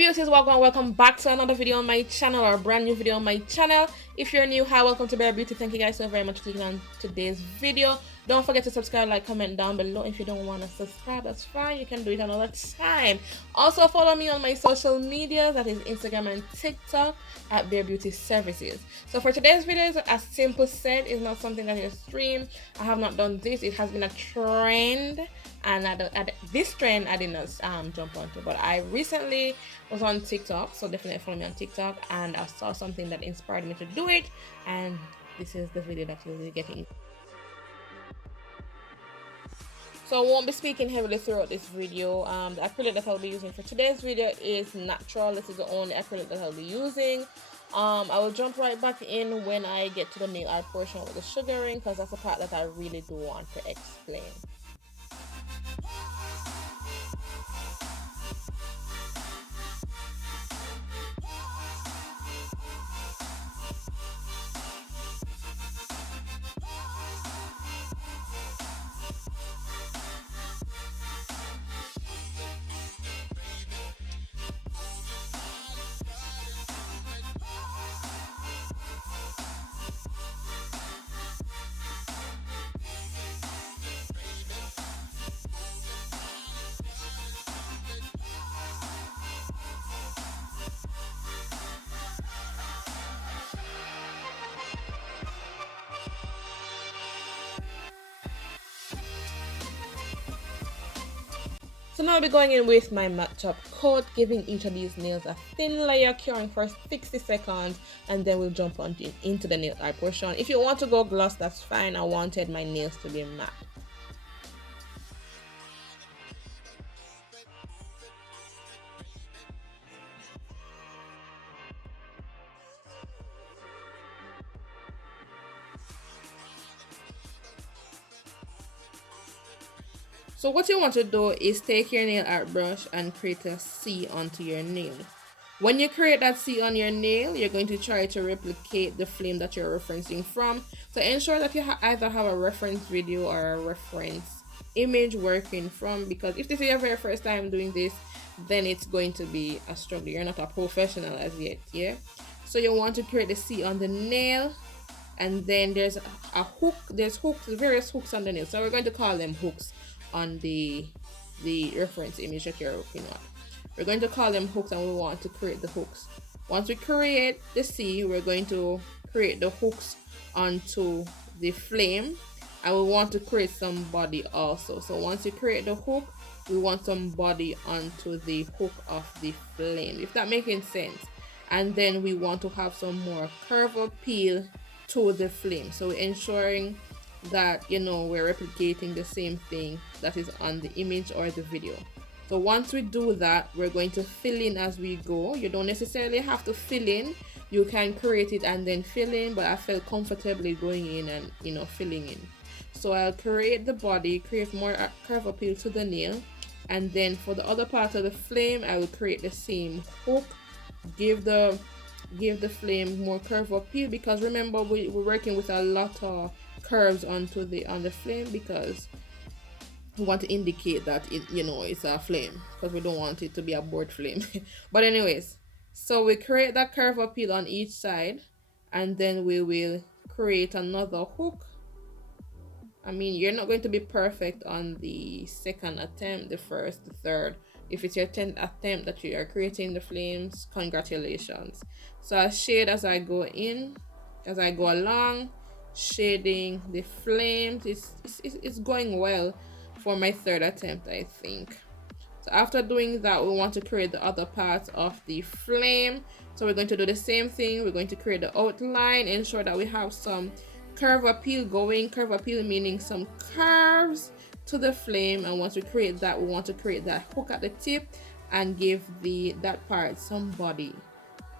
Beauties, welcome back to another video on my channel, or a brand new video on my channel. If you're new, hi, welcome to BareBeauty. Thank you guys so very much for clicking on today's video. Don't forget to subscribe, like, comment down below. If you don't want to subscribe, that's fine, you can do it another time. Also follow me on my social media, that is Instagram and TikTok at BareBeauty Services. So for today's video, is as simple said, it's not something that you stream. I have not done this. It has been a trend, and this trend I did not jump onto, but I recently was on TikTok, so definitely follow me on TikTok, and I saw something that inspired me to do it, and this is the video that you'll be getting. So I won't be speaking heavily throughout this video. The acrylic that I'll be using for today's video is natural. This is the only acrylic that I'll be using. I will jump right back in when I get to the nail art portion with the sugaring, because that's the part that I really do want to explain. So now I'll be going in with my matte top coat, giving each of these nails a thin layer, curing for 60 seconds, and then we'll jump on into the nail art portion. If you want to go gloss, that's fine. I wanted my nails to be matte. So what you want to do is take your nail art brush and create a C onto your nail. When you create that C on your nail, you're going to try to replicate the flame that you're referencing from. So ensure that you either have a reference video or a reference image working from, because if this is your very first time doing this, then it's going to be a struggle. You're not a professional as yet, yeah? So you want to create the C on the nail, and then there's a hook. There's hooks, various hooks on the nail. So we're going to call them hooks on the reference image that you're looking at. We're going to call them hooks, and we want to create the hooks. Once we create the C, we're going to create the hooks onto the flame, and we want to create some body also. So once you create the hook, we want some body onto the hook of the flame, if that making sense. And then we want to have some more curve appeal to the flame, so we're ensuring that, you know, we're replicating the same thing that is on the image or the video. So once we do that, we're going to fill in as we go. You don't necessarily have to fill in, you can create it and then fill in, but I felt comfortably going in and, you know, filling in. So I'll create the body, create more curve appeal to the nail, and then for the other part of the flame, I will create the same hook, give the flame more curve appeal, because remember we're working with a lot of curves on the flame, because we want to indicate that it, you know, it's a flame, because we don't want it to be a board flame. But anyways, so we create that curve appeal on each side, and then we will create another hook. I mean, you're not going to be perfect on the second attempt, the first, the third. If it's your 10th attempt that you are creating the flames, congratulations. So I shade as I go in, as I go along, shading the flames. It's going well for my third attempt, I think. So after doing that, we want to create the other part of the flame. So we're going to do the same thing. We're going to create the outline, ensure that we have some curve appeal going. Curve appeal meaning some curves to the flame, and once we create that, we want to create that hook at the tip and give that part some body,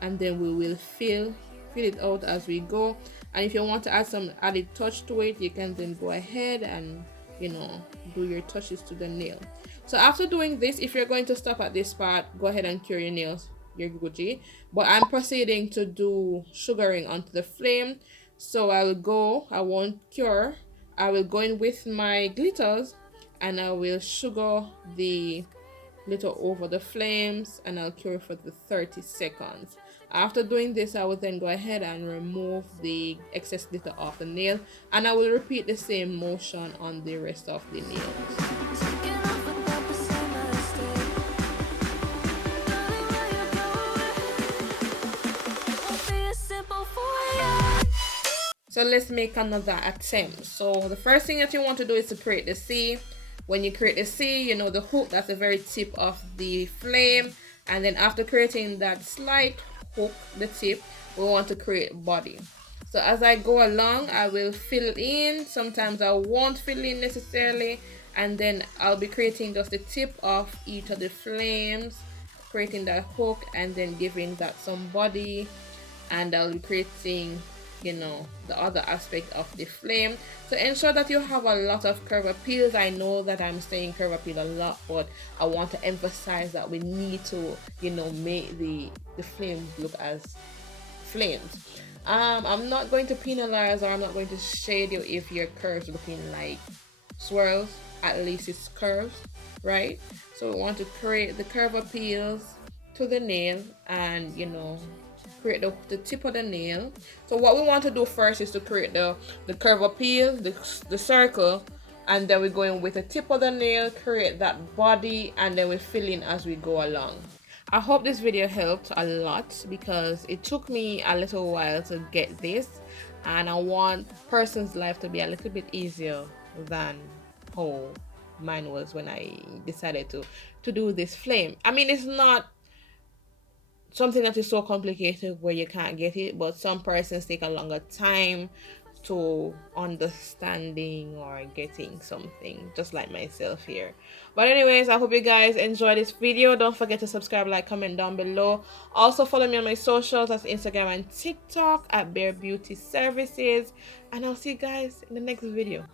and then we will fill it out as we go. And if you want to add some added touch to it, you can then go ahead and, you know, do your touches to the nail. So after doing this, if you're going to stop at this part, go ahead and cure your nails, you're Gucci. But I'm proceeding to do sugaring onto the flame, so I won't cure, I will go in with my glitters, and I will sugar the glitter over the flames, and I'll cure for the 30 seconds. After doing this, I will then go ahead and remove the excess glitter off the nail, and I will repeat the same motion on the rest of the nails. So let's make another attempt. So the first thing that you want to do is to create the C. When you create the C, you know the hook, that's the very tip of the flame. And then after creating that slight hook, the tip, we want to create body. So as I go along, I will fill in. Sometimes I won't fill in necessarily. And then I'll be creating just the tip of each of the flames, creating that hook, and then giving that some body. And I'll be creating, you know, the other aspect of the flame. So ensure that you have a lot of curve appeals. I know that I'm saying curve appeal a lot, but I want to emphasize that we need to, you know, make the flames look as flames. I'm not going to penalize, or I'm not going to shade you if your curves looking like swirls. At least it's curves, right? So we want to create the curve appeals to the nail, and you know, create the tip of the nail. So what we want to do first is to create the curve appeal, the circle, and then we're going with the tip of the nail, create that body, and then we fill in as we go along. I hope this video helped a lot, because it took me a little while to get this, and I want person's life to be a little bit easier than how mine was when I decided to do this flame. I mean, it's not something that is so complicated where you can't get it, but some persons take a longer time to understanding or getting something, just like myself here. But anyways, I hope you guys enjoyed this video. Don't forget to subscribe, like, comment down below. Also follow me on my socials, that's Instagram and TikTok at BareBeauty Services, and I'll see you guys in the next video.